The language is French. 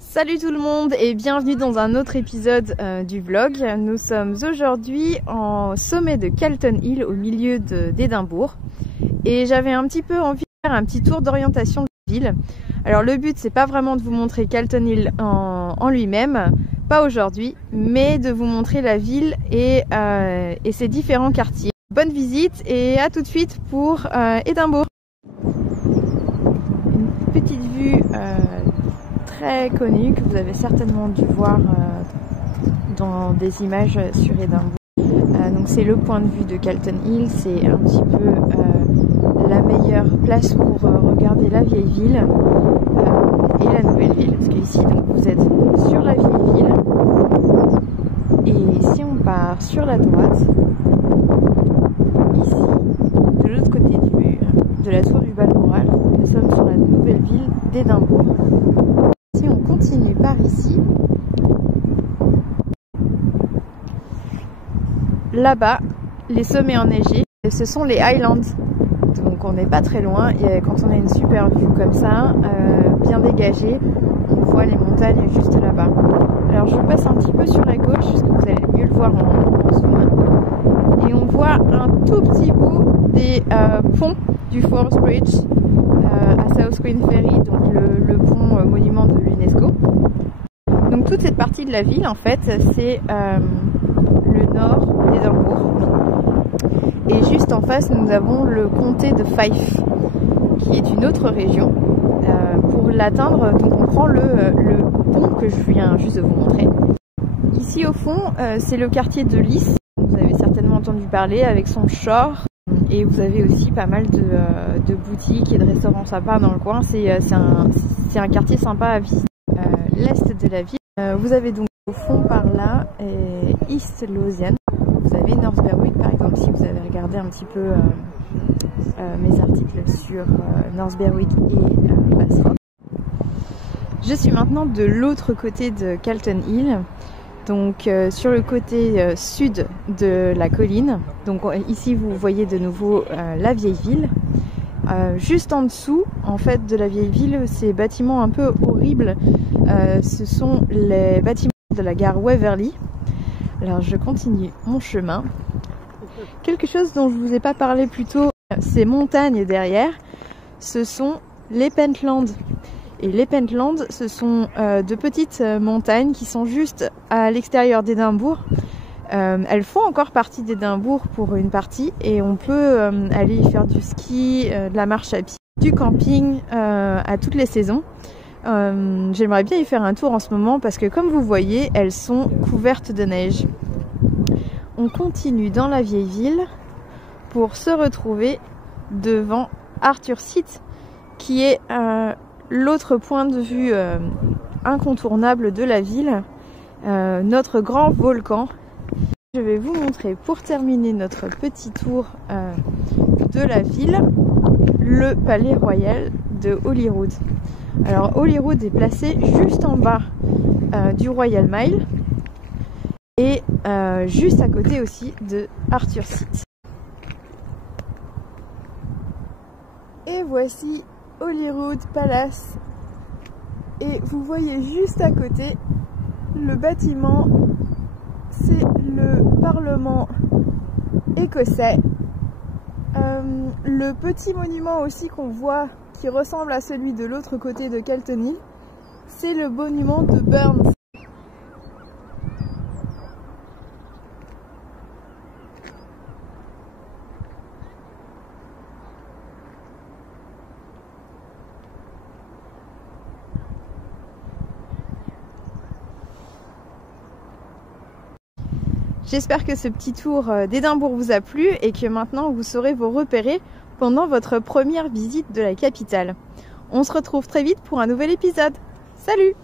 Salut tout le monde et bienvenue dans un autre épisode du vlog. Nous sommes aujourd'hui au sommet de Calton Hill au milieu d'Édimbourg et j'avais un petit peu envie de faire un petit tour d'orientation de la ville. Alors le but c'est pas vraiment de vous montrer Calton Hill en lui-même, pas aujourd'hui, mais de vous montrer la ville et ses différents quartiers. Bonne visite et à tout de suite pour Édimbourg. Une petite vue très connue que vous avez certainement dû voir dans des images sur Édimbourg. Donc c'est le point de vue de Calton Hill, c'est un petit peu la meilleure place pour regarder la vieille ville et la nouvelle ville, parce que ici donc, vous êtes sur la vieille ville et si on part sur la droite, ici de l'autre côté du mur de la tour du Balmoral, nous sommes sur la nouvelle ville d'Édimbourg. Si on continue par ici, là-bas, les sommets enneigés, ce sont les Highlands. Donc on n'est pas très loin. Et quand on a une super vue comme ça, bien dégagée, on voit les montagnes juste là-bas. Alors je passe un petit peu sur la gauche, parce que vous allez mieux le voir en zoom. Et on voit un tout petit bout des ponts du Forth Bridge à South Queen Ferry, donc le pont monument de l'UNESCO. Donc toute cette partie de la ville, en fait, c'est le nord d'Édimbourg. Et juste en face, nous avons le comté de Fife, qui est une autre région. Pour l'atteindre, donc on prend le pont que je viens juste de vous montrer. Ici au fond, c'est le quartier de Lys. Vous avez certainement entendu parler avec son shore. Et vous avez aussi pas mal de boutiques et de restaurants sympas dans le coin. C'est un quartier sympa à visiter. L'est de la ville, vous avez donc au fond par là East Lothian. Vous avez North Berwick par exemple, si vous avez regardé un petit peu mes articles sur North Berwick et Bassrock. Je suis maintenant de l'autre côté de Calton Hill. Donc sur le côté sud de la colline, donc ici vous voyez de nouveau la vieille ville. Juste en dessous en fait de la vieille ville, ces bâtiments un peu horribles, ce sont les bâtiments de la gare Waverley. Alors je continue mon chemin. Quelque chose dont je vous ai pas parlé plus tôt, ces montagnes derrière, ce sont les Pentlands. Et les Pentlands, ce sont de petites montagnes qui sont juste à l'extérieur d'Édimbourg. Elles font encore partie d'Édimbourg pour une partie et on peut aller y faire du ski, de la marche à pied, du camping à toutes les saisons. J'aimerais bien y faire un tour en ce moment parce que comme vous voyez, elles sont couvertes de neige. On continue dans la vieille ville pour se retrouver devant Arthur Seat qui est l'autre point de vue incontournable de la ville, notre grand volcan. Je vais vous montrer pour terminer notre petit tour de la ville, le palais royal de Holyrood. Alors Holyrood est placé juste en bas du Royal Mile et juste à côté aussi de Arthur Seat. Et voici Holyrood Palace et vous voyez juste à côté le bâtiment, c'est le Parlement écossais. Le petit monument aussi qu'on voit qui ressemble à celui de l'autre côté de Calton Hill, c'est le monument de Burns. J'espère que ce petit tour d'Édimbourg vous a plu et que maintenant vous saurez vous repérer pendant votre première visite de la capitale. On se retrouve très vite pour un nouvel épisode. Salut!